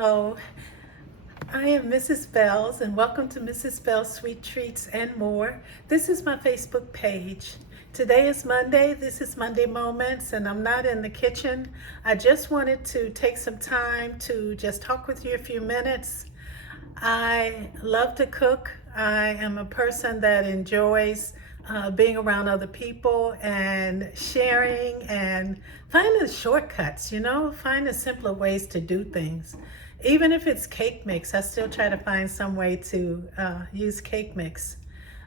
Hello, I am Mrs. Bells, and welcome to Mrs. Bells Sweet Treats and More. This is my Facebook page. Today is Monday. This is Monday Moments, and I'm not in the kitchen. I just wanted to take some time to just talk with you a few minutes. I love to cook. I am a person that enjoys being around other people and sharing and finding shortcuts, finding simpler ways to do things. Even if it's cake mix, I still try to find some way to use cake mix.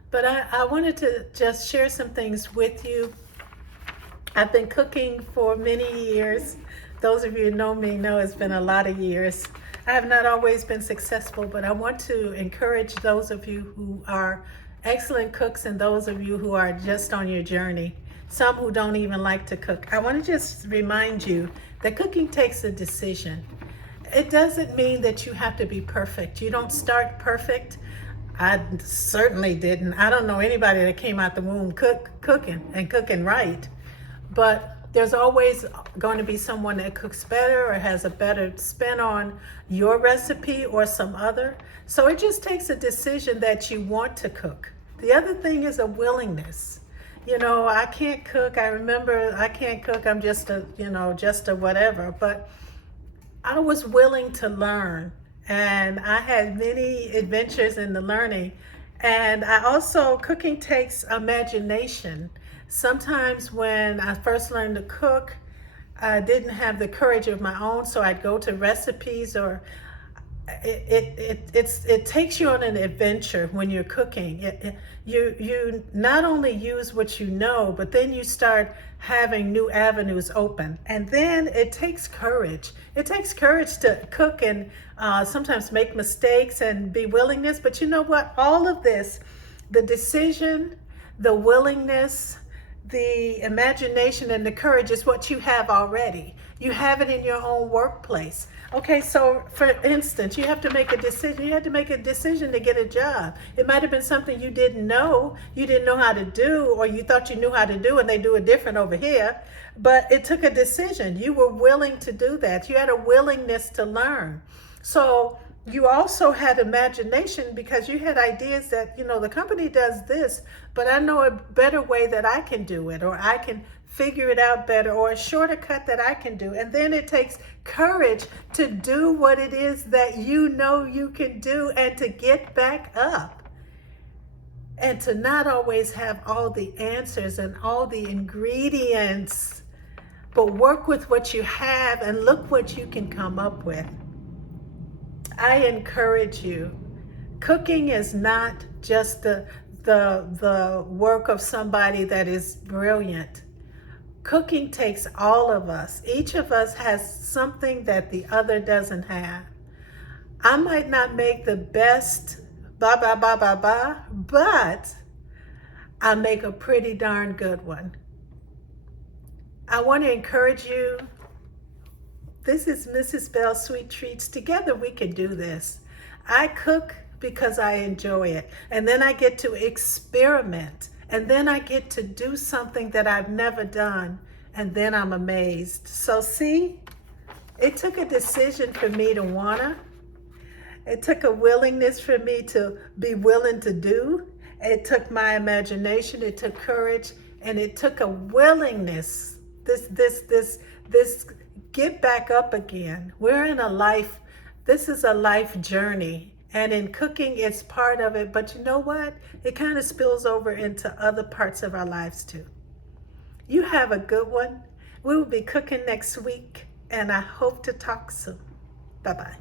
But I wanted to just share some things with you. I've been cooking for many years. Those of you who know me know it's been a lot of years. I have not always been successful, but I want to encourage those of you who are excellent cooks and those of you who are just on your journey, some who don't even like to cook. I want to just remind you that cooking takes a decision. It doesn't mean that you have to be perfect. You don't start perfect. I certainly didn't. I don't know anybody that came out the womb cooking right. But there's always going to be someone that cooks better or has a better spin on your recipe or some other. So it just takes a decision that you want to cook. The other thing is a willingness. I can't cook. I remember I can't cook. I'm just a whatever. But I was willing to learn, and I had many adventures in the learning. And cooking takes imagination. Sometimes when I first learned to cook, I didn't have the courage of my own, so I'd go to recipes, or it takes you on an adventure when you're cooking. You not only use what you know, but then you start having new avenues open. And then it takes courage. It takes courage to cook and sometimes make mistakes and be willingness. But you know what? All of this, the decision, the willingness, the imagination, and the courage is what you have already. You have it in your own workplace. Okay, so for instance, you have to make a decision. You had to make a decision to get a job. It might have been something you didn't know how to do, or you thought you knew how to do, and they do it different over here. But it took a decision. You were willing to do that. You had a willingness to learn. So you also had imagination because you had ideas that, the company does this, but I know a better way that I can do it, or I can figure it out better, or a shorter cut that I can do. And then it takes courage to do what it is that you know you can do, and to get back up, and to not always have all the answers and all the ingredients, but work with what you have and look what you can come up with. I encourage you. Cooking is not just the work of somebody that is brilliant. Cooking takes all of us. Each of us has something that the other doesn't have. I might not make the best but I make a pretty darn good one. I want to encourage you. This is Mrs. Bell's Sweet Treats. Together we can do this. I cook because I enjoy it. And then I get to experiment. And then I get to do something that I've never done. And then I'm amazed. So see, it took a decision for me to wanna. It took a willingness for me to be willing to do. It took my imagination. It took courage. And it took a willingness. This get back up again. This is a life journey. And in cooking, it's part of it. But you know what? It kind of spills over into other parts of our lives too. You have a good one. We will be cooking next week, and I hope to talk soon. Bye-bye.